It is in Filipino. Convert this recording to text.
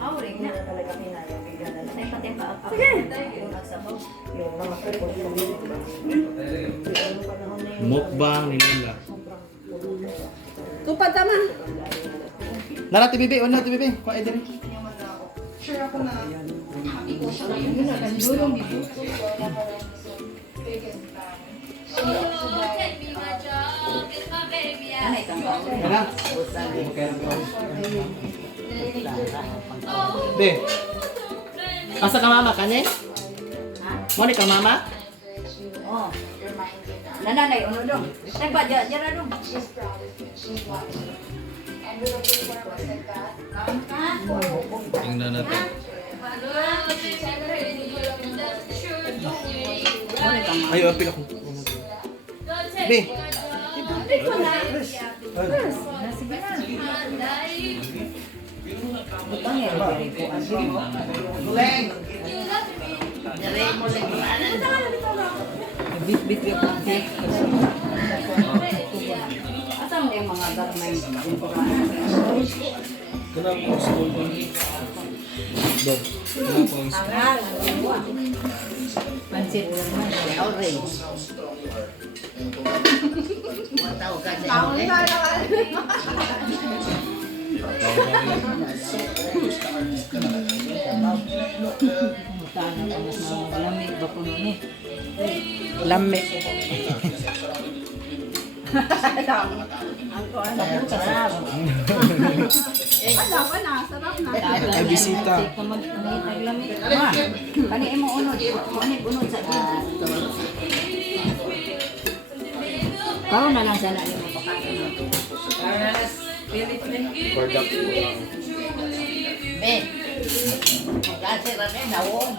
Auring na. Talaga pinaya, bigyan na lang. Ay, pati pa. Sige. Yung nagsabaw. Yung mga kapos yung Mukbang ni Nila. Tupad tama. Nara, TBB. Ano, TBB? Kuha din. Sure ako na. Dulong dito. Anay ka. Ano? Be. Asa ka mama kanye? Ha? Mo ni ka mama? Oh. Nananay, uno dong. Tagba, dyan dong. Tingnan natin. Ay, apil ako. Be. Butang ya, diri ko asi mo. Guleng. Diri mo lang. Bit ko kasi. Asam yung mga garmay temporary. Kenapa po school ba? Do. Kenapa po school? Pansit naman, orange. Tahu kan? Taon na naman. Mutana pa mas lamig ba po ni? Lame. Ang ko ano po sarap. Alam ko na, sarap na. Ay, bisita. Lamig. Ma, kani imo unod, unod sa Kau na lang sana yung mapakain mo. Product. Be. Kasi rame na won.